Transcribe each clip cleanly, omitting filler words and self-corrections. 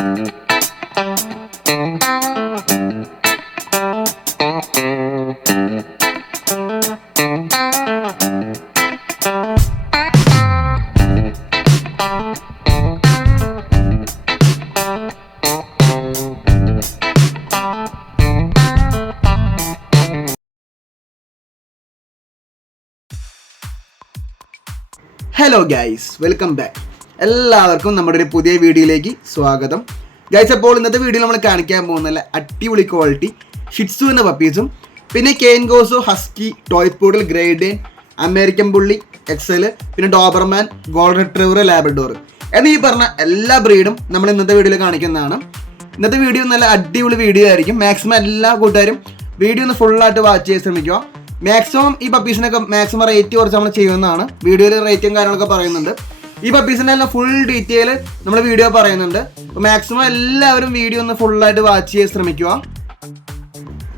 Hello guys, welcome back. എല്ലാവർക്കും നമ്മുടെ ഒരു പുതിയ വീഡിയോയിലേക്ക് സ്വാഗതം. ഗൈസ്, അപ്പോൾ ഇന്നത്തെ വീഡിയോ നമ്മൾ കാണിക്കാൻ പോകുന്ന അടിപൊളി ക്വാളിറ്റി ഷിറ്റ്സു എന്ന പപ്പീസും പിന്നെ cane corso husky toy poodle grade American bully XL പിന്നെ ഡോബർമാൻ ഗോൾഡൻ റിട്രീവർ ലാബ്രഡോർ എന്നീ പറഞ്ഞ എല്ലാ ബ്രീഡും നമ്മൾ ഇന്നത്തെ വീഡിയോയിൽ കാണിക്കുന്നതാണ്. ഇന്നത്തെ വീഡിയോ നല്ല അടിപൊളി വീഡിയോ ആയിരിക്കും. മാക്സിമം എല്ലാ കൂട്ടുകാരും വീഡിയോ ഒന്ന് ഫുള്ളായിട്ട് വാച്ച് ചെയ്യാൻ ശ്രമിക്കുക. മാക്സിമം ഈ പപ്പീസിനൊക്കെ മാക്സിമം റേറ്റ് കുറച്ച് നമ്മൾ ചെയ്യുന്നതാണ്. വീഡിയോയിൽ റേറ്റും കാര്യങ്ങളൊക്കെ പറയുന്നുണ്ട്. ഈ പപ്പീസിൻ്റെ എല്ലാം ഫുൾ ഡീറ്റെയിൽ നമ്മൾ വീഡിയോ പറയുന്നുണ്ട്. അപ്പോൾ മാക്സിമം എല്ലാവരും വീഡിയോ ഒന്ന് ഫുള്ളായിട്ട് വാച്ച് ചെയ്യാൻ ശ്രമിക്കുക.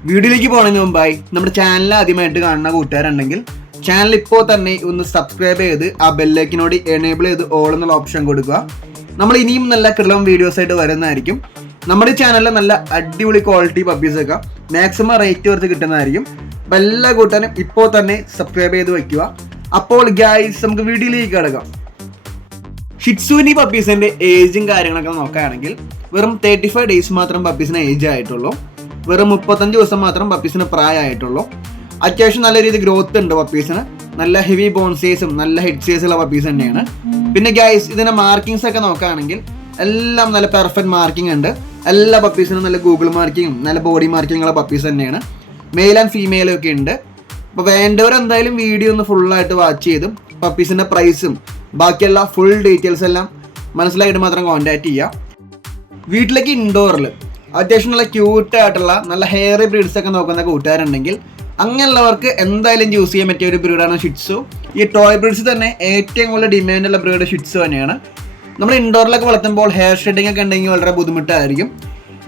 വീഡിയോയിലേക്ക് പോകുന്നതിന് മുമ്പായി നമ്മുടെ ചാനൽ ആദ്യമായിട്ട് കാണുന്ന കൂട്ടുകാരുണ്ടെങ്കിൽ ചാനൽ ഇപ്പോൾ തന്നെ ഒന്ന് സബ്സ്ക്രൈബ് ചെയ്ത് ആ ബെല്ലൈക്കിനോട് എനേബിൾ ചെയ്ത് ഓൾ എന്നുള്ള ഓപ്ഷൻ കൊടുക്കുക. നമ്മൾ ഇനിയും നല്ല കിടലം വീഡിയോസ് ആയിട്ട് വരുന്നതായിരിക്കും. നമ്മുടെ ചാനലിൽ നല്ല അടിപൊളി ക്വാളിറ്റി പപ്പീസൊക്കെ മാക്സിമം റേറ്റ് കുറച്ച് കിട്ടുന്നതായിരിക്കും. അപ്പോൾ എല്ലാ കൂട്ടാനും ഇപ്പോൾ തന്നെ സബ്സ്ക്രൈബ് ചെയ്ത് വയ്ക്കുക. അപ്പോൾ ഗൈസ്, നമുക്ക് വീഡിയോയിലേക്ക് കിടക്കാം. ഷിറ്റ്സുവിൻ്റെ പപ്പീസിൻ്റെ ഏജും കാര്യങ്ങളൊക്കെ നോക്കുകയാണെങ്കിൽ വെറും 35 ഡേയ്സ് മാത്രം പപ്പീസിന് ഏജ് ആയിട്ടുള്ളൂ. വെറും 35 ദിവസം മാത്രം പപ്പീസിന് പ്രായമായിട്ടുള്ളൂ. അത്യാവശ്യം നല്ല രീതിയിൽ ഗ്രോത്ത് ഉണ്ട് പപ്പീസിന്. നല്ല ഹെവി ബോൺ സൈസും നല്ല ഹെഡ് സൈസുള്ള പപ്പീസ് തന്നെയാണ്. പിന്നെ ഗൈസ്, ഇതിൻ്റെ മാർക്കിങ്സ് ഒക്കെ നോക്കുകയാണെങ്കിൽ എല്ലാം നല്ല പെർഫെക്റ്റ് മാർക്കിംഗ് ഉണ്ട്. എല്ലാ പപ്പീസിനും നല്ല ഗൂഗിൾ മാർക്കിങ്ങും നല്ല ബോഡി മാർക്കിങ്ങുള്ള പപ്പീസ് തന്നെയാണ്. മെയിൽ ആൻഡ് ഫീമെയിലും ഒക്കെ ഉണ്ട്. അപ്പോൾ വേണ്ടവർ എന്തായാലും വീഡിയോ ഒന്ന് ഫുള്ളായിട്ട് വാച്ച് ചെയ്തും പപ്പീസിൻ്റെ പ്രൈസും ബാക്കിയുള്ള ഫുൾ ഡീറ്റെയിൽസ് എല്ലാം മനസ്സിലായിട്ട് മാത്രം കോൺടാക്ട് ചെയ്യുക. വീട്ടിലേക്ക് ഇൻഡോറിൽ അത്യാവശ്യം നല്ല ക്യൂട്ടായിട്ടുള്ള നല്ല ഹെയറി ബ്രീഡ്സ് ഒക്കെ നോക്കുന്ന കൂട്ടുകാരുണ്ടെങ്കിൽ അങ്ങനെയുള്ളവർക്ക് എന്തായാലും ചൂസ് ചെയ്യാൻ പറ്റിയ ഒരു ബ്രീഡാണ് ഷിറ്റ്സു. ഈ ടോയ് ബ്രീഡ്സ് തന്നെ ഏറ്റവും കൂടുതൽ ഡിമാൻഡുള്ള ബ്രീഡ് ഷിറ്റ്സു തന്നെയാണ്. നമ്മൾ ഇൻഡോറിലൊക്കെ വളർത്തുമ്പോൾ ഹെയർ ഷെഡിങ് ഒക്കെ ഉണ്ടെങ്കിൽ വളരെ ബുദ്ധിമുട്ടായിരിക്കും.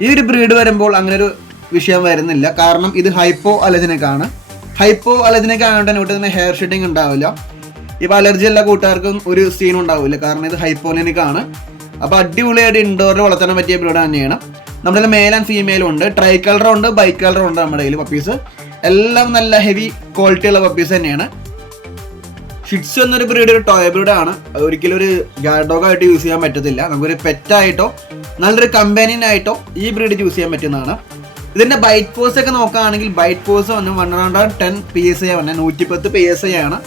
ഈ ഒരു ബ്രീഡ് വരുമ്പോൾ അങ്ങനെ ഒരു വിഷയം വരുന്നില്ല. കാരണം ഇത് ഹൈപ്പോ അലർജിനൊക്കെയാണ്. ഹൈപ്പോ അലർജിനൊക്കെ ആയതുകൊണ്ട് തന്നെ ഇവിടെ തന്നെ ഹെയർ ഷെഡിങ് ഉണ്ടാവില്ല. ഇപ്പോൾ അലർജി എല്ലാ കൂട്ടുകാർക്കും ഒരു സീൻ ഉണ്ടാവില്ല, കാരണം ഇത് ഹൈപ്പോലനിക്കാണ്. അപ്പോൾ അടിപൊളിയായിട്ട് ഇൻഡോറിൽ വളർത്താൻ പറ്റിയ ബ്രീഡ് തന്നെയാണ്. നമ്മുടെ മെയിൽ ആൻഡ് ഫീമെയിലും ഉണ്ട്, ട്രൈ കളറും ഉണ്ട്, ബൈ കളറും ഉണ്ട് നമ്മുടെ കയ്യിൽ പപ്പീസ്. എല്ലാം നല്ല ഹെവി ക്വാളിറ്റി ഉള്ള പപ്പീസ് തന്നെയാണ്. ഷിറ്റ്സു എന്നൊരു ബ്രീഡ് ഒരു ടോയ് ബ്രീഡാണ്. ഒരിക്കലും ഒരു ഗാർഡ് ഡോഗ് ആയിട്ട് യൂസ് ചെയ്യാൻ പറ്റത്തില്ല. നമുക്കൊരു പെറ്റായിട്ടോ നല്ലൊരു കമ്പാനിയൻ ആയിട്ടോ ഈ ബ്രീഡ് യൂസ് ചെയ്യാൻ പറ്റുന്നതാണ്. ഇതിൻ്റെ ബൈറ്റ് ഫോഴ്സ് ഒക്കെ നോക്കുകയാണെങ്കിൽ ബൈറ്റ് ഫോഴ്സ് വന്ന് 110 PSI വന്നെ 110 PSI ആണ്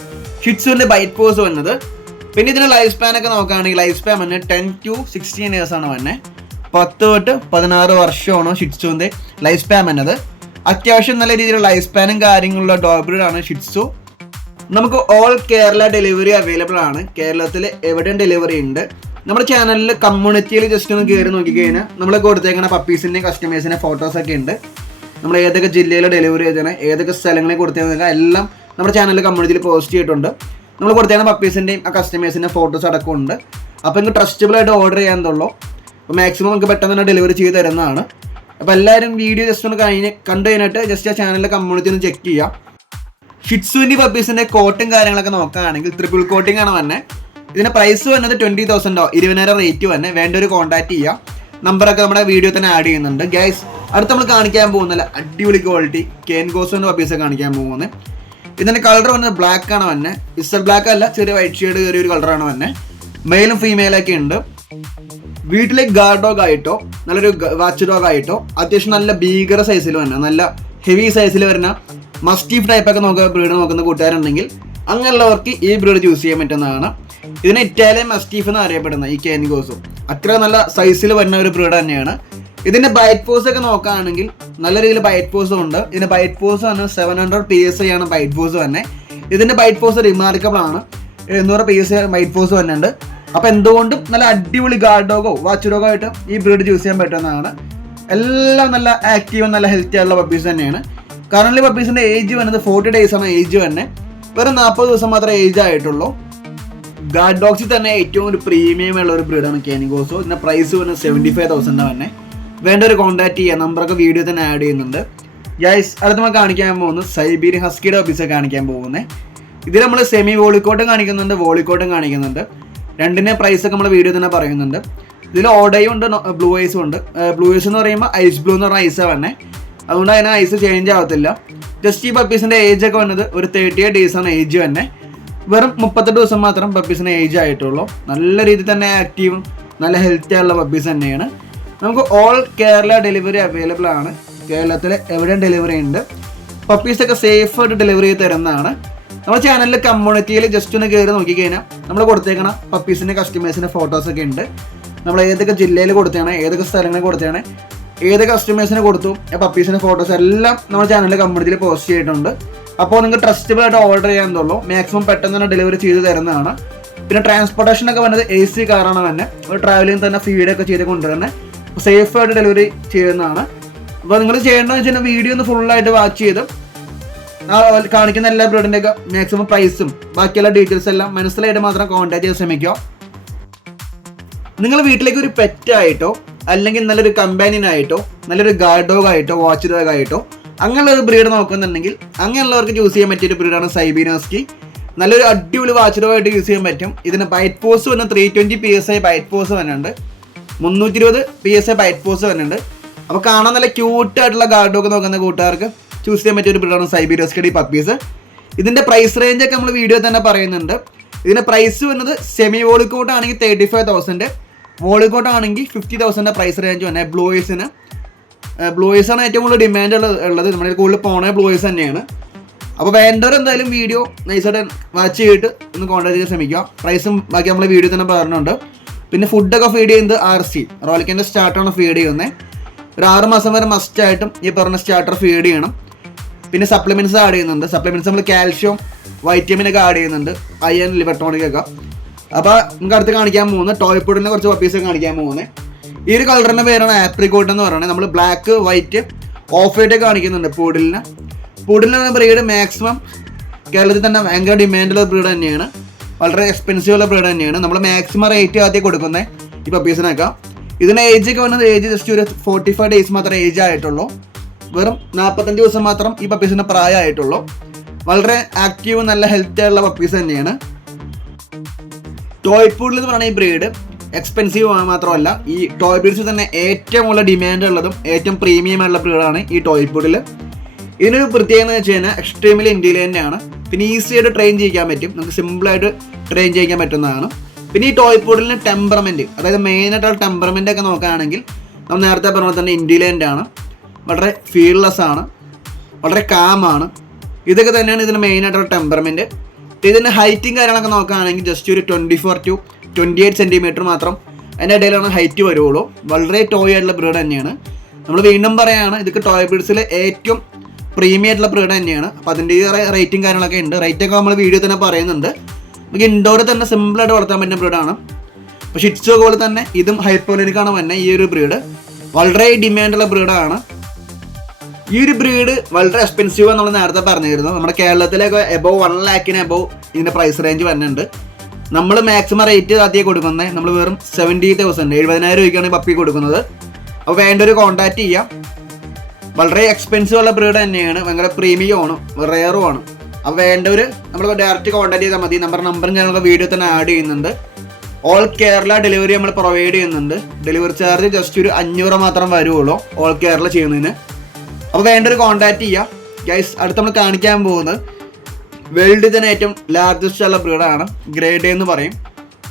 ഷിറ്റ്സുവിൻ്റെ ബൈറ്റ് ഫോഴ്സ് വന്നത്. പിന്നെ ഇതിൻ്റെ ലൈഫ് സ്പാൻ ഒക്കെ നോക്കുകയാണെങ്കിൽ ലൈഫ് സ്പാൻ വന്നെ 10 to 16 years ആണ് വന്നെ. 10 തൊട്ട് 16 വർഷമാണ് ഷിറ്റ്സുവിൻ്റെ ലൈഫ് സ്പാൻ വന്നത്. അത്യാവശ്യം നല്ല രീതിയിലുള്ള ലൈഫ് സ്പാനും കാര്യങ്ങളുള്ള ഡോഗ് ബ്രീഡാണ് ഷിറ്റ്സു. നമുക്ക് ഓൾ കേരള ഡെലിവറി അവൈലബിൾ ആണ്. കേരളത്തിൽ എവിടെയും ഡെലിവറി ഉണ്ട്. നമ്മുടെ ചാനലിൽ കമ്മ്യൂണിറ്റിയിൽ ജസ്റ്റ് ഒന്ന് കയറി നോക്കിക്കഴിഞ്ഞാൽ നമ്മൾ കൊടുത്തേക്കുന്ന പപ്പീസിൻ്റെയും കസ്റ്റമേഴ്സിൻ്റെ ഫോട്ടോസൊക്കെ ഉണ്ട്. നമ്മൾ ഏതൊക്കെ ജില്ലയിൽ ഡെലിവറി ചെയ്തേക്കണം, ഏതൊക്കെ സ്ഥലങ്ങളിൽ കൊടുത്തേക്കണം എല്ലാം നമ്മുടെ ചാനലിൽ കമ്മ്യൂണിറ്റിയിൽ പോസ്റ്റ് ചെയ്തിട്ടുണ്ട്. നമ്മൾ കൊടുത്തേക്കുന്ന പപ്പീസിൻ്റെയും ആ കസ്റ്റമേഴ്സിൻ്റെ ഫോട്ടോസ് അടക്കമുണ്ട്. അപ്പോൾ നിങ്ങൾക്ക് ട്രസ്റ്റബിൾ ആയിട്ട് ഓർഡർ ചെയ്യാനുള്ളൂ. അപ്പോൾ മാക്സിമം നമുക്ക് പെട്ടെന്ന് തന്നെ ഡെലിവറി ചെയ്ത് തരുന്നതാണ്. അപ്പോൾ എല്ലാവരും വീഡിയോ ജസ്റ്റ് ഒന്ന് കണ്ടു കഴിഞ്ഞിട്ട് ജസ്റ്റ് ആ ചാനലിലെ കമ്മ്യൂണിറ്റി ഒന്ന് ചെക്ക് ചെയ്യാം. ഷിറ്റ്സുവിൻ്റെ പപ്പീസിൻ്റെ കോട്ടും കാര്യങ്ങളൊക്കെ നോക്കുകയാണെങ്കിൽ ട്രിപ്പിൾ കോട്ടിംഗ് ആണ് തന്നെ. ഇതിൻ്റെ പ്രൈസ് വന്നത് 20,000 20,000 റേറ്റ് തന്നെ. വേണ്ട ഒരു കോൺടാക്ട് ചെയ്യുക. നമ്പറൊക്കെ നമ്മുടെ വീഡിയോ തന്നെ ആഡ് ചെയ്യുന്നുണ്ട്. ഗൈസ്, അടുത്ത് നമ്മൾ കാണിക്കാൻ പോകുന്നില്ല അടിപൊളി ക്വാളിറ്റി കെയിൻ ഗോസോൻ്റെ പപ്പീസൊക്കെ കാണിക്കാൻ പോകുന്നത്. ഇതിൻ്റെ കളർ വന്നത് ബ്ലാക്ക് ആണ് തന്നെ. ഇസ്റ്റർ ബ്ലാക്ക് അല്ല, ചെറിയ വൈറ്റ് ഷെയ്ഡ് കയറിയ ഒരു കളറാണ് തന്നെ. മെയിലും ഫീമെയിലൊക്കെ ഉണ്ട്. വീട്ടിലേക്ക് ഗാർഡ് ഡോഗ് ആയിട്ടോ നല്ലൊരു വാച്ച് ഡോഗ് ആയിട്ടോ അത്യാവശ്യം നല്ല ഭീകര സൈസിൽ വരുന്ന നല്ല ഹെവി സൈസിൽ വരുന്ന മസ്റ്റീഫ് ടൈപ്പൊക്കെ ബ്രീഡ് നോക്കുന്ന കൂട്ടുകാരുണ്ടെങ്കിൽ അങ്ങനെയുള്ളവർക്ക് ഈ ബ്രീഡ് ചൂസ് ചെയ്യാൻ പറ്റുന്നതാണ്. ഇതിന് ഇറ്റാലിയൻ മസ്റ്റീഫ് എന്ന് അറിയപ്പെടുന്ന ഈ കെയിൻ ഗോസോ അത്ര നല്ല സൈസിൽ വരുന്ന ഒരു ബ്രീഡ് തന്നെയാണ്. ഇതിൻ്റെ ബൈറ്റ് ഫോഴ്സ് ഒക്കെ നോക്കുകയാണെങ്കിൽ നല്ല രീതിയിൽ ബൈറ്റ് ഫോഴ്സും ഉണ്ട്. ഇതിൻ്റെ ബൈറ്റ് ഫോഴ്സ് ആണ് 700 PSI ആണ് ബൈറ്റ് ഫോഴ്സ് തന്നെ. ഇതിൻ്റെ ബൈറ്റ് ഫോഴ്സ് റിമാർക്കബിൾ ആണ്. 700 PSI ബൈറ്റ് ഫോഴ്സ് തന്നെ ഉണ്ട്. അപ്പോൾ എന്തുകൊണ്ടും നല്ല അടിപൊളി ഗാർഡ് ഡോഗോ വാച്ച് ഡോഗോ ആയിട്ട് ഈ ബ്രീഡ് ചൂസ് ചെയ്യാൻ പറ്റുന്നതാണ്. എല്ലാം നല്ല ആക്റ്റീവും നല്ല ഹെൽത്തി ആയിട്ടുള്ള പപ്പീസ് തന്നെയാണ്. കറൻലി പപ്പീസിൻ്റെ ഏജ് വന്നത് 40 days ആണ് ഏജ് തന്നെ. വെറും 40 ദിവസം മാത്രമേ ഏജ് ആയിട്ടുള്ളൂ. ഗാർഡ് ഡോഗ്സിൽ തന്നെ ഏറ്റവും ഒരു പ്രീമിയം ഉള്ള ഒരു ബ്രീഡാണ് കെയിൻ ഗോസോ. ഇതിൻ്റെ പ്രൈസ് വന്നത് 75,000 തന്നെ. വേണ്ട ഒരു കോൺടാക്ട് ചെയ്യുക. നമ്പറൊക്കെ വീഡിയോ തന്നെ ആഡ് ചെയ്യുന്നുണ്ട്. ഗൈസ്, അടുത്ത് നമ്മൾ കാണിക്കാൻ പോകുന്നത് സൈബീരിയൻ ഹസ്കിയുടെ പപ്പീസൊക്കെ കാണിക്കാൻ പോകുന്നത്. ഇതിൽ നമ്മൾ സെമി വോളിക്കോട്ടും കാണിക്കുന്നുണ്ട്, വോളിക്കോട്ടും കാണിക്കുന്നുണ്ട്. രണ്ടിൻ്റെ പ്രൈസൊക്കെ നമ്മൾ വീഡിയോ തന്നെ പറയുന്നുണ്ട്. ഇതിൽ ഓഡയും ഉണ്ട്, ബ്ലൂ ഐസും ഉണ്ട്. ബ്ലൂ ഐസ് എന്ന് പറയുമ്പോൾ ഐസ് ബ്ലൂ എന്ന് പറഞ്ഞ ഐസാണ് വന്നെ, അതുകൊണ്ട് അതിന് ഐസ് ചേഞ്ച് ആവത്തില്ല. ജസ്റ്റ് ഈ പപ്പീസിൻ്റെ ഏജ് ഒക്കെ വന്നത് ഒരു 38 ഡേയ്സാണ് ഏജ് തന്നെ. വെറും 38 ദിവസം മാത്രം പപ്പീസിന് ഏജ് ആയിട്ടുള്ളൂ. നല്ല രീതിയിൽ തന്നെ ആക്റ്റീവും നല്ല ഹെൽത്തി ആയുള്ള പപ്പീസ് തന്നെയാണ്. നമുക്ക് ഓൾ കേരള ഡെലിവറി അവൈലബിൾ ആണ്. കേരളത്തിൽ എവിടെയും ഡെലിവറി ഉണ്ട്. പപ്പീസൊക്കെ സേഫായിട്ട് ഡെലിവറി ചെയ്ത് തരുന്നതാണ്. നമ്മുടെ ചാനലിൽ കമ്മ്യൂണിറ്റിയിൽ ജസ്റ്റ് ഒന്ന് കയറി നോക്കിക്കഴിഞ്ഞാൽ നമ്മൾ കൊടുത്തേക്കണം പപ്പീസിൻ്റെ കസ്റ്റമേഴ്സിൻ്റെ ഫോട്ടോസൊക്കെ ഉണ്ട്. നമ്മൾ ഏതൊക്കെ ജില്ലയിൽ കൊടുത്തതാണ്, ഏതൊക്കെ സ്ഥലങ്ങളിൽ കൊടുത്തതാണ്, ഏത് കസ്റ്റമേഴ്സിന് കൊടുത്തു, പപ്പീസിൻ്റെ ഫോട്ടോസ് എല്ലാം നമ്മുടെ ചാനലിൽ കമ്മ്യൂണിറ്റിയിൽ പോസ്റ്റ് ചെയ്തിട്ടുണ്ട്. അപ്പോൾ നിങ്ങൾക്ക് ട്രസ്റ്റബിൾ ആയിട്ട് ഓർഡർ ചെയ്യാന്നുള്ളൂ. മാക്സിമം പെട്ടെന്ന് തന്നെ ഡെലിവറി ചെയ്ത് തരുന്നതാണ്. പിന്നെ ട്രാൻസ്പോർട്ടേഷനൊക്കെ വന്നത് AC കാറാണ് തന്നെ. ഒരു ട്രാവലിംഗ് തന്നെ ഫീഡൊക്കെ ചെയ്ത് കൊണ്ടുതന്നെ സേഫായിട്ട് ഡെലിവറി ചെയ്യുന്നതാണ്. അപ്പോൾ നിങ്ങൾ ചെയ്യേണ്ടതെന്ന് വെച്ചാൽ വീഡിയോ ഒന്ന് ഫുള്ളായിട്ട് വാച്ച് ചെയ്ത് കാണിക്കുന്ന എല്ലാ ബ്രീഡിൻ്റെയൊക്കെ മാക്സിമം പ്രൈസും ബാക്കിയുള്ള ഡീറ്റെയിൽസ് എല്ലാം മനസ്സിലായിട്ട് മാത്രം കോൺടാക്ട് ചെയ്യാൻ ശ്രമിക്കുക. നിങ്ങൾ വീട്ടിലേക്ക് ഒരു പെറ്റായിട്ടോ അല്ലെങ്കിൽ നല്ലൊരു കമ്പാനിയനായിട്ടോ നല്ലൊരു ഗാർഡ് ഡോഗ് ആയിട്ടോ വാച്ച് ഡോഗ് ആയിട്ടോ അങ്ങനെയുള്ള ഒരു ബ്രീഡ് നോക്കുന്നുണ്ടെങ്കിൽ അങ്ങനെയുള്ളവർക്ക് ചൂസ് ചെയ്യാൻ പറ്റിയൊരു ബ്രീഡാണ് സൈബീരിയൻ ഹസ്കി. നല്ലൊരു അടിപൊളി വാച്ച് ഡോഗ് ആയിട്ട് യൂസ് ചെയ്യാൻ പറ്റും. ഇതിന് ബൈറ്റ് ഫോഴ്സ് വന്ന് 320 PSI ബൈറ്റ് ഫോഴ്സ് വരുന്നുണ്ട്, 320 PSI ബൈറ്റ് ഫോഴ്സ് വരുന്നുണ്ട്. അപ്പോൾ കാണാൻ നല്ല ക്യൂട്ടായിട്ടുള്ള ഗാർഡ് ഡോഗ് നോക്കുന്ന കൂട്ടുകാർക്ക് ചൂസ് ചെയ്യാൻ പറ്റിയൊരു ബ്രീഡാണ് സൈബീരിയൻ ഹസ്കിയുടെ ഈ പപ്പീസ്. ഇതിൻ്റെ പ്രൈസ് റേഞ്ചൊക്കെ നമ്മൾ വീഡിയോ തന്നെ പറയുന്നുണ്ട്. ഇതിൻ്റെ പ്രൈസ് വരുന്നത് സെമി വോളിക്കോട്ട് ആണെങ്കിൽ 35,000, വോളിക്കോട്ട് ആണെങ്കിൽ 50,000 പ്രൈസ് റേഞ്ച് തന്നെ. ബ്ലൂ ഐസാണ് ഏറ്റവും കൂടുതൽ ഡിമാൻഡ് ഉള്ളത്. നമ്മുടെ കൂടുതൽ പോണേ ബ്ലൂ ഐസ് തന്നെയാണ്. അപ്പോൾ വേണ്ടവർ എന്തായാലും വീഡിയോ നൈസായിട്ട് വാച്ച് ചെയ്തിട്ട് ഒന്ന് കോൺടാക്ട് ചെയ്യാൻ ശ്രമിക്കുക. പ്രൈസും ബാക്കി നമ്മൾ വീഡിയോ തന്നെ പറഞ്ഞിട്ടുണ്ട്. പിന്നെ ഫുഡൊക്കെ ഫീഡ് ചെയ്യുന്നത് RC റോളിക്കിൻ്റെ സ്റ്റാർട്ടറാണ് ഫീഡ് ചെയ്യുന്നത്. ഒരു 6 മാസം വരെ മസ്റ്റായിട്ടും ഈ പറഞ്ഞ സ്റ്റാർട്ടർ ഫീഡ് ചെയ്യണം. പിന്നെ സപ്ലിമെൻറ്റ്സ് ആഡ് ചെയ്യുന്നുണ്ട്. സപ്ലിമെൻറ്റ്സ് നമ്മൾ കാൽഷ്യം വൈറ്റമിനൊക്കെ ആഡ് ചെയ്യുന്നുണ്ട്, അയൺ ലിവർ ടോണിക്കൊക്കെ. അപ്പോൾ നമുക്ക് അടുത്ത് കാണിക്കാൻ പോകുന്നത് ടോയ് പുഡിൻ്റെ കുറച്ച് പപ്പീസൊക്കെ കാണിക്കാൻ പോകുന്നത്. ഈ ഒരു കളറിൻ്റെ പേരാണ് ആപ്രിക്കോട്ട് എന്ന് പറയുന്നത്. നമ്മൾ ബ്ലാക്ക് വൈറ്റ് ഓഫ് വൈറ്റ് കാണിക്കുന്നുണ്ട് പൂഡിലിന് ബ്രീഡ് മാക്സിമം കേരളത്തിൽ തന്നെ ഭയങ്കര ഡിമാൻഡുള്ള ബ്രീഡ് തന്നെയാണ്. വളരെ എക്സ്പെൻസീവ് ഉള്ള ബ്രീഡ് തന്നെയാണ്. നമ്മൾ മാക്സിമം റേറ്റ് ആദ്യം കൊടുക്കുന്നത് ഈ പപ്പീസിനൊക്കെ. ഇതിന് ഏജൊക്കെ വന്നത് ജസ്റ്റ് ഒരു 45 ഡേയ്സ് മാത്രമേ ഏജ് ആയിട്ടുള്ളൂ. വെറും 45 ദിവസം മാത്രം ഈ പപ്പീസിൻ്റെ പ്രായമായിട്ടുള്ളൂ. വളരെ ആക്റ്റീവ് നല്ല ഹെൽത്തി ആയിട്ടുള്ള പപ്പീസ് തന്നെയാണ്. ടോയ് പൂഡിൽ എന്ന് പറയുന്ന ഈ ബ്രീഡ് എക്സ്പെൻസീവ് മാത്രമല്ല, ഈ ടോയ് ബ്രീഡ്സിൽ തന്നെ ഏറ്റവും കൂടുതൽ ഡിമാൻഡ് ഉള്ളതും ഏറ്റവും പ്രീമിയം ആയിട്ടുള്ള ബ്രീഡാണ് ഈ ടോയ് പൂഡിൽ. ഇതിനൊരു പ്രത്യേകത എന്ന് വെച്ച് കഴിഞ്ഞാൽ എക്സ്ട്രീംലി ഇൻ്റലിജൻ്റ് ആണ്. പിന്നെ ഈസി ആയിട്ട് ട്രെയിൻ ചെയ്യിക്കാൻ പറ്റും, നമുക്ക് സിമ്പിളായിട്ട് ട്രെയിൻ ചെയ്യിക്കാൻ പറ്റുന്നതാണ്. പിന്നെ ഈ ടോയ് പൂഡിലിന് ടെമ്പറമെൻറ്റ്, അതായത് മെയിനായിട്ടുള്ള ടെമ്പറമെൻ്റ് ഒക്കെ നോക്കുകയാണെങ്കിൽ നമ്മൾ നേരത്തെ പറഞ്ഞ പോലെ തന്നെ ഇൻ്റലിജൻ്റ് ആണ്, വളരെ ഫീൽലെസ് ആണ്, വളരെ കാമാണ്. ഇതൊക്കെ തന്നെയാണ് ഇതിന് മെയിനായിട്ടുള്ള ടെമ്പറമെൻറ്റ്. ഇതിൻ്റെ ഹൈറ്റും കാര്യങ്ങളൊക്കെ നോക്കുകയാണെങ്കിൽ ജസ്റ്റ് ഒരു 24 to 28 സെൻറ്റിമീറ്റർ മാത്രം അതിൻ്റെ ഇടയിലാണ് ഹൈറ്റ് വരുള്ളൂ. വളരെ ടോയ് ആയിട്ടുള്ള ബ്രീഡ് തന്നെയാണ്. നമ്മൾ വീണ്ടും പറയുകയാണ്, ഇതൊക്കെ ടോയ് ബ്രീഡ്സിൽ ഏറ്റവും പ്രീമിയം ആയിട്ടുള്ള ബ്രീഡ് തന്നെയാണ്. അപ്പോൾ അതിൻ്റെ റേറ്റും കാര്യങ്ങളൊക്കെ ഉണ്ട്. റേറ്റൊക്കെ നമ്മൾ വീഡിയോ തന്നെ പറയുന്നുണ്ട്. നമുക്ക് ഇൻഡോറിൽ തന്നെ സിമ്പിളായിട്ട് വളർത്താൻ പറ്റുന്ന ബ്രീഡാണ്. അപ്പോൾ ഷിറ്റ്സു പോലെ തന്നെ ഇതും ഹൈപ്പോലനിക്കാണ് തന്നെ ഈ ഒരു ബ്രീഡ്. വളരെ ഡിമാൻഡുള്ള ബ്രീഡാണ്. ഈ ഒരു ബ്രീഡ് വളരെ എക്സ്പെൻസീവ് നമ്മൾ നേരത്തെ പറഞ്ഞിരുന്നു. നമ്മുടെ കേരളത്തിലൊക്കെ എബോവ് 1 lakhന് എബോവ് ഇതിൻ്റെ പ്രൈസ് റേഞ്ച് വരുന്നുണ്ട്. നമ്മൾ മാക്സിമം റേറ്റ് ആദ്യം കൊടുക്കുന്നത് നമ്മൾ വെറും 70,000 70,000 രൂപയ്ക്കാണ് പപ്പി കൊടുക്കുന്നത്. അപ്പോൾ വേണ്ടൊരു കോൺടാക്റ്റ് ചെയ്യാം. വളരെ എക്സ്പെൻസീവ് ഉള്ള ബ്രീഡ് തന്നെയാണ്, ഭയങ്കര പ്രീമിയമാണ്, റെയറുമാണ്. അപ്പോൾ വേണ്ടവർ നമ്മൾ ഡയറക്റ്റ് കോൺടാക്ട് ചെയ്താൽ മതി. നമ്പറും ഞങ്ങൾക്ക് വീഡിയോ തന്നെ ആഡ് ചെയ്യുന്നുണ്ട്. ഓൾ കേരള ഡെലിവറി നമ്മൾ പ്രൊവൈഡ് ചെയ്യുന്നുണ്ട്. ഡെലിവറി ചാർജ് ജസ്റ്റ് ഒരു 500 മാത്രം വരുള്ളൂ ഓൾ കേരള ചെയ്യുന്നതിന്. അപ്പോൾ വേണ്ടൊരു കോൺടാക്ട് ചെയ്യുക ഗൈസ്. അടുത്ത് നമ്മൾ കാണിക്കാൻ പോകുന്നത് വേൾഡിൽ തന്നെ ഏറ്റവും ലാർജസ്റ്റ് ഉള്ള ബ്രീഡാണ് ഗ്രേഡ് എന്ന് പറയും.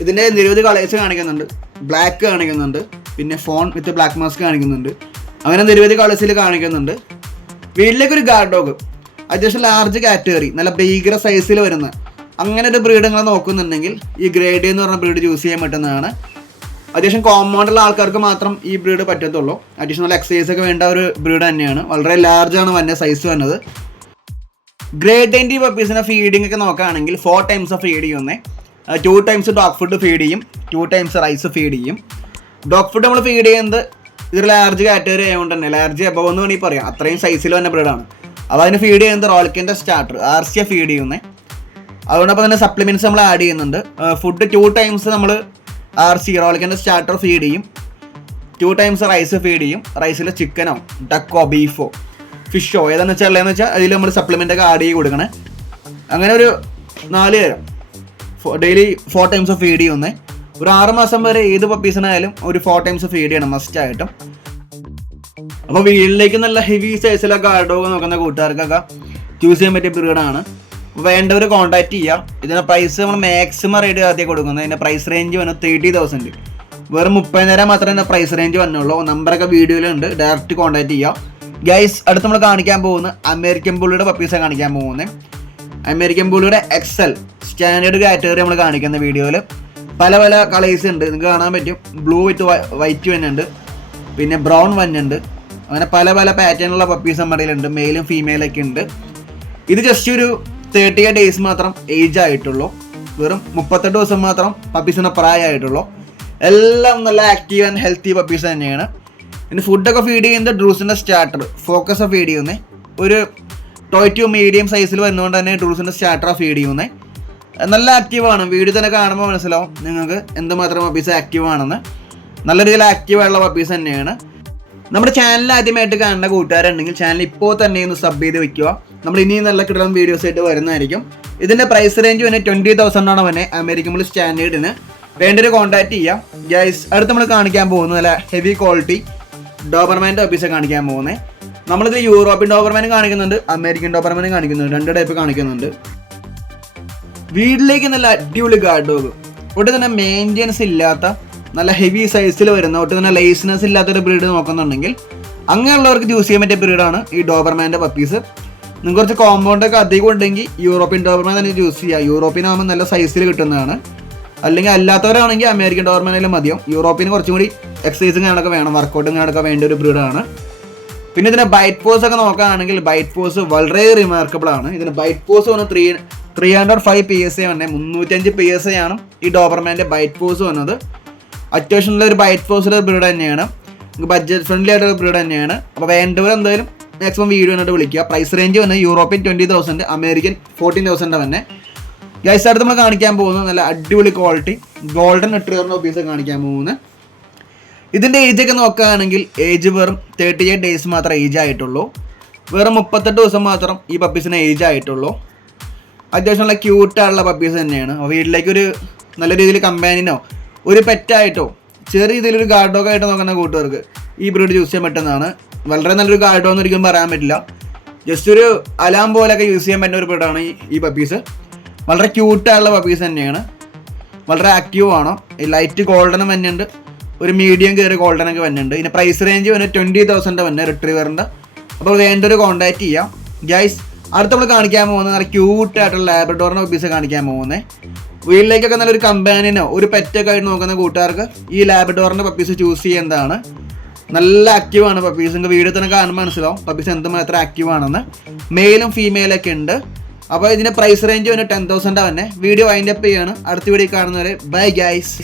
ഇതിൻ്റെ നിരവധി കളേഴ്സ് കാണിക്കുന്നുണ്ട്. ബ്ലാക്ക് കാണിക്കുന്നുണ്ട്, പിന്നെ ഫോൺ വിത്ത് ബ്ലാക്ക് മാസ്ക് കാണിക്കുന്നുണ്ട്, അങ്ങനെ നിരവധി കളേഴ്സിൽ കാണിക്കുന്നുണ്ട്. വീട്ടിലേക്കൊരു ഗാർഡ് ഡോഗ് അത്യാവശ്യം ലാർജ് കാറ്റഗറി നല്ല ഭീകര സൈസിൽ വരുന്ന അങ്ങനെ ഒരു ബ്രീഡ് നിങ്ങൾ നോക്കുന്നുണ്ടെങ്കിൽ ഈ ഗ്രേഡ് എന്ന് പറഞ്ഞ ബ്രീഡ് ചൂസ് ചെയ്യാൻ പറ്റുന്നതാണ്. അത്യാവശ്യം കോമ്പൗണ്ടുള്ള ആൾക്കാർക്ക് മാത്രം ഈ ബ്രീഡ് പറ്റത്തുള്ളൂ. അഡീഷണൽ എക്സസൈസ് ഒക്കെ വേണ്ട ഒരു ബ്രീഡ് തന്നെയാണ്. വളരെ ലാർജാണ് വന്ന സൈസ് വന്നത്. ഗ്രേഡ് 10 പപ്പീസിനെ ഫീഡിംഗ് ഒക്കെ നോക്കുകയാണെങ്കിൽ 4 times ഫീഡ് ചെയ്യുന്നത്. 2 times ഡോഗ് ഫുഡ് ഫീഡ് ചെയ്യും, 2 times റൈസ് ഫീഡ് ചെയ്യും. ഡോഗ് ഫുഡ് നമ്മൾ ഫീഡ് ചെയ്യുന്നത് ഇതൊരു ലാർജ് കാറ്റഗറി ആയതുകൊണ്ട് തന്നെ ലാർജ് എബവ് എന്ന് വേണമെങ്കിൽ പറയാം, അത്രയും സൈസിൽ തന്നെ ബ്രീഡാണ്. അപ്പോൾ അതിന് ഫീഡ് ചെയ്യുന്നത് റോളിക്കിൻ്റെ സ്റ്റാർട്ടർ RC ഫീഡ് ചെയ്യുന്നത്. അതുകൊണ്ടപ്പോൾ തന്നെ സപ്ലിമെൻറ്റ്സ് നമ്മൾ ആഡ് ചെയ്യുന്നുണ്ട്. ഫുഡ് 2 times നമ്മൾ RC റോളിക്കിൻ്റെ സ്റ്റാർട്ടർ ഫീഡ് ചെയ്യും, 2 times റൈസ് ഫീഡ് ചെയ്യും. റൈസിൽ ചിക്കനോ ഡക്കോ ബീഫോ ഫിഷോ ഏതാണെന്ന് വെച്ചാൽ ഉള്ളതെന്ന് വെച്ചാൽ അതിൽ നമ്മൾ സപ്ലിമെൻ്റ് ഒക്കെ ആഡ് ചെയ്ത് കൊടുക്കണേ. അങ്ങനെ ഒരു 4 നേരം ഡെയിലി 4 times ഫീഡ് ചെയ്യുന്നത്. ഒരു 6 മാസം വരെ ഏത് പപ്പീസിനായാലും ഒരു 4 ടൈംസ് ഫീഡ് ചെയ്യണം മസ്റ്റായിട്ടും. അപ്പോൾ വീട്ടിലേക്ക് നല്ല ഹെവി സൈസിലൊക്കെ ഗാർഡ് ഡോഗ് നോക്കുന്ന കൂട്ടുകാർക്കൊക്കെ ചൂസ് ചെയ്യാൻ പറ്റിയ ബ്രീഡാണ്. വേണ്ടവർ കോൺടാക്ട് ചെയ്യുക. ഇതിൻ്റെ പ്രൈസ് നമ്മൾ മാക്സിമം റേറ്റ് ആദ്യം കൊടുക്കുന്നത്. ഇതിൻ്റെ പ്രൈസ് റേഞ്ച് വന്നു 30,000. വെറും 30,000 മാത്രമേ ഇതിൻ്റെ പ്രൈസ് റേഞ്ച് വന്നുള്ളൂ. നമ്പറൊക്കെ വീഡിയോയിലുണ്ട്, ഡയറക്റ്റ് കോൺടാക്ട് ചെയ്യുക. ഗൈസ്, അടുത്ത് നമ്മൾ കാണിക്കാൻ പോകുന്ന അമേരിക്കൻ ബുള്ളിയുടെ പപ്പീസാണ് കാണിക്കാൻ പോകുന്നത്. അമേരിക്കൻ ബുള്ളിയുടെ എക്സൽ സ്റ്റാൻഡേർഡ് കാറ്റഗറി നമ്മൾ കാണിക്കുന്ന വീഡിയോയിൽ പല പല കളേഴ്സ് ഉണ്ട്, നിങ്ങൾക്ക് കാണാൻ പറ്റും. ബ്ലൂ വിത്ത് വൈറ്റ് വന്നുണ്ട്, പിന്നെ ബ്രൗൺ വന്നുണ്ട്. അങ്ങനെ പല പല പാറ്റേണുള്ള പപ്പീസ് നമ്മുടെ കയ്യിലുണ്ട്, മെയിലും ഫീമെയിലൊക്കെ ഉണ്ട്. ഇത് ജസ്റ്റ് ഒരു 30 days മാത്രം ഏജ് ആയിട്ടുള്ളൂ. വെറും 38 ദിവസം മാത്രം പപ്പീസിന് പ്രായമായിട്ടുള്ളൂ. എല്ലാം നല്ല ആക്റ്റീവ് ആൻഡ് ഹെൽത്തി പപ്പീസ് തന്നെയാണ്. പിന്നെ ഫുഡൊക്കെ ഫീഡ് ചെയ്യുന്നത് ഡ്രൂസിൻ്റെ സ്റ്റാർട്ടർ ഫോക്കസ് ഫീഡ് ചെയ്യുന്നത്. ഒരു ടോയ് ടു മീഡിയം സൈസിൽ വരുന്നതുകൊണ്ട് തന്നെ ഡ്രൂസിൻ്റെ സ്റ്റാർട്ടറാണ് ഫീഡ് ചെയ്യുന്നത്. നല്ല ആക്റ്റീവാണ്. വീഡിയോ തന്നെ കാണുമ്പോൾ മനസ്സിലാവും നിങ്ങൾക്ക് എന്തുമാത്രം പപ്പീസ് ആക്റ്റീവ് ആണെന്ന്. നല്ല രീതിയിൽ ആക്റ്റീവായുള്ള പപ്പീസ് തന്നെയാണ്. നമ്മുടെ ചാനൽ ആദ്യമായിട്ട് കാണുന്ന കൂട്ടുകാരുണ്ടെങ്കിൽ ചാനൽ ഇപ്പോൾ തന്നെ ഒന്ന് സബ് ചെയ്ത് വെക്കുക. നമ്മൾ ഇനിയും നല്ല കിടന്ന വീഡിയോസ് ആയിട്ട് വരുന്നതായിരിക്കും. ഇതിൻ്റെ പ്രൈസ് റേഞ്ച് തന്നെ 20,000 ആണ് തന്നെ അമേരിക്കൻ ബുള്ളി സ്റ്റാൻഡേർഡിന്. വേണ്ടൊരു കോൺടാക്ട് ചെയ്യാം. ഗൈസ്, അടുത്ത് നമ്മൾ കാണിക്കാൻ പോകുന്നത് നല്ല ഹെവി ക്വാളിറ്റി ഡോബർമാൻ്റെ പപ്പീസാണ് കാണിക്കാൻ പോകുന്നത്. നമ്മളിത് യൂറോപ്യൻ ഡോബർമാനും കാണിക്കുന്നുണ്ട്, അമേരിക്കൻ ഡോബർമാനും കാണിക്കുന്നുണ്ട്. 2 ടൈപ്പ് കാണിക്കുന്നുണ്ട്. വീട്ടിലേക്ക് നല്ല അടിപൊളി ഗാർഡ് ഡോഗ്, ഒട്ടും തന്നെ മെയിൻ്റെനൻസ് ഇല്ലാത്ത നല്ല ഹെവി സൈസിൽ വരുന്ന ഒട്ടും തന്നെ ലൈസൻസ് ഇല്ലാത്തൊരു ബ്രീഡ് നോക്കുന്നുണ്ടെങ്കിൽ അങ്ങനെയുള്ളവർക്ക് ചൂസ് ചെയ്യാൻ പറ്റിയ ബ്രീഡാണ് ഈ ഡോബർമാൻ്റെ പപ്പീസ്. നിങ്ങൾക്ക് കുറച്ച് കോമ്പൗണ്ടൊക്കെ അധികം ഉണ്ടെങ്കിൽ യൂറോപ്യൻ ഡോബർമാൻ തന്നെ ചൂസ് ചെയ്യുക. യൂറോപ്യൻ ആകുമ്പോൾ നല്ല സൈസിൽ കിട്ടുന്നതാണ്. അല്ലെങ്കിൽ അല്ലാത്തവരാണെങ്കിൽ അമേരിക്കൻ ഡോബർമാനായാലും മതിയാവും. യൂറോപ്യന് കുറച്ചും കൂടി എക്സസൈസും കാണൊക്കെ വേണം, വർക്കൗട്ടും കാണൊക്കെ വേണ്ട ഒരു ബ്രീഡാണ്. പിന്നെ ഇതിൻ്റെ ബൈറ്റ് ഫോഴ്സ് ഒക്കെ നോക്കുകയാണെങ്കിൽ ബൈറ്റ് ഫോഴ്സ് വളരെ റിമാർക്കബിൾ ആണ്. ഇതിന് ബൈറ്റ് ഫോഴ്സ് വന്ന് 305 PSA വന്നെ, 305 PSA ആണ് ഈ ഡോബർമാൻ്റെ ബൈറ്റ് ഫോഴ്സ് വന്നത്. അത്യാവശ്യം നല്ലൊരു ബൈറ്റ് ഫോഴ്സിലെ ബ്രീഡ് തന്നെയാണ്. ബഡ്ജറ്റ് ഫ്രണ്ട്ലി ആയിട്ടൊരു ബ്രീഡ് തന്നെയാണ്. അപ്പോൾ വേണ്ടവർ എന്തായാലും മാക്സിമം വീഡിയോ കണ്ടിട്ട് വിളിക്കുക. പ്രൈസ് റേഞ്ച് വന്ന് യൂറോപ്യൻ 20,000, അമേരിക്കൻ 14,000 തന്നെ. ഗൈസ്, അടുത്ത് നമ്മൾ കാണിക്കാൻ പോകുന്നത് നല്ല അടിപൊളി ക്വാളിറ്റി ഗോൾഡൻ റിട്രീവറിൻ്റെ പീസ് കാണിക്കാൻ പോകുന്നത്. ഇതിൻ്റെ ഏജൊക്കെ നോക്കുകയാണെങ്കിൽ ഏജ് വെറും 38 days മാത്രം ഏജ് ആയിട്ടുള്ളൂ. വെറും 38 ദിവസം മാത്രം ഈ പപ്പീസിന് ഏജ് ആയിട്ടുള്ളൂ. അത്യാവശ്യം നല്ല ക്യൂട്ടായിട്ടുള്ള പപ്പീസ് തന്നെയാണ്. അപ്പോൾ വീട്ടിലേക്കൊരു നല്ല രീതിയിൽ കമ്പാനിനോ ഒരു പെറ്റായിട്ടോ ചെറിയ രീതിയിലൊരു ഗാർഡ് ഡോഗ് ആയിട്ട് നോക്കുന്ന കൂട്ടുകാർക്ക് ഈ ബ്രീഡ് ചൂസ് ചെയ്യാൻ പറ്റുന്നതാണ്. വളരെ നല്ലൊരു ഗാർഡ് ഡോഗ് എന്ന് ഒരിക്കലും പറയാൻ പറ്റില്ല. ജസ്റ്റ് ഒരു അലാം പോലെയൊക്കെ യൂസ് ചെയ്യാൻ പറ്റുന്ന ഒരു ബ്രീഡാണ് ഈ പപ്പീസ്. വളരെ ക്യൂട്ടായിട്ടുള്ള പപ്പീസ് തന്നെയാണ്. വളരെ ആക്റ്റീവ് ആണ്. ഈ ലൈറ്റ് ഗോൾഡനും വന്നുണ്ട്, ഒരു മീഡിയം കയറി ഗോൾഡനൊക്കെ വന്നുണ്ട്. ഇതിന് പ്രൈസ് റേഞ്ച് വന്ന് 20,000 വന്നെ റിട്രീവറിൻ്റെ. അപ്പോൾ വേണ്ടൊരു കോൺടാക്ട് ചെയ്യാം. ഗൈസ്, അടുത്ത് നമ്മൾ കാണിക്കാൻ പോകുന്നത് നല്ല ക്യൂട്ടായിട്ടുള്ള ലാബ്രഡോറിൻ്റെ പപ്പീസ് കാണിക്കാൻ പോകുന്നത്. വീട്ടിലേക്കൊക്കെ നല്ലൊരു കമ്പാനിനോ ഒരു പെറ്റൊക്കെ ആയിട്ട് നോക്കുന്ന കൂട്ടുകാർക്ക് ഈ ലാബ്രഡോറിൻ്റെ പപ്പീസ് ചൂസ് ചെയ്യുന്നതാണ്. നല്ല ആക്റ്റീവാണ് പപ്പീസ്. നിങ്ങൾക്ക് വീഡിയോ തന്നെ കാണുമ്പോൾ മനസ്സിലാവും പപ്പീസ് എന്തുമാത്രം ആക്റ്റീവ് ആണെന്ന്. മെയിലും ഫീമെയിലൊക്കെ ഉണ്ട്. അപ്പോൾ ഇതിൻ്റെ പ്രൈസ് റേഞ്ച് വന്ന് 10,000 തന്നെ. വീഡിയോ വൈൻഡ് അപ്പ് ചെയ്യാണ്. അടുത്ത വീഡിയോ കാണുന്നവരെ ബൈ ഗൈസ്.